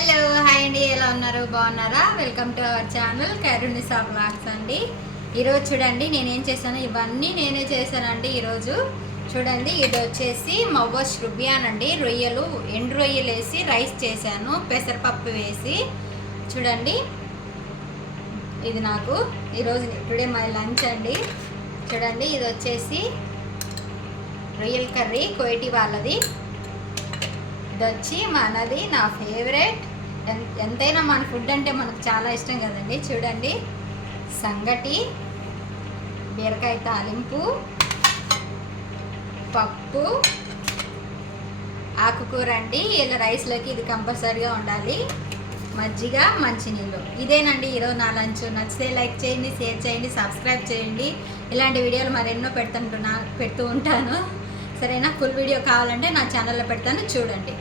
Hello hi అండి, ఎలా ఉన్నారు? బాగున్నారా? Welcome to our channel Karunisa vlogs అండి. ఈరోజు చూడండి నేనేం చేశాను, ఇవన్నీ నేనే చేశానండి. ఈరోజు చూడండి, ఇది వచ్చేసి మవ్వస్ రుబియానండి. రొయ్యలు, ఎండు రొయ్యలు వేసి రైస్ చేశాను, పెసరపప్పు వేసి. చూడండి, ఇది నాకు ఈరోజు టుడే మై లంచ్ అండి. చూడండి, ఇది వచ్చేసి రొయ్యల కర్రీ కోయిటి వాళ్ళది. ఇది వచ్చి మనది, నా ఫేవరెట్. ఎంతైనా మన ఫుడ్ అంటే మనకు చాలా ఇష్టం కదండి. చూడండి, సంగటి, బీరకాయ తాలింపు, పప్పు, ఆకుకూర అండి. ఇలా రైస్లోకి ఇది కంపల్సరీగా ఉండాలి. మజ్జిగ, మంచినీళ్ళు. ఇదేనండి ఈరోజు నా లంచ్. నచ్చితే లైక్ చేయండి, షేర్ చేయండి, సబ్స్క్రైబ్ చేయండి. ఇలాంటి వీడియోలు మరెన్నో పెడుతూ ఉంటాను. సరేనా? ఫుల్ వీడియో కావాలంటే నా ఛానల్లో పెడతాను, చూడండి.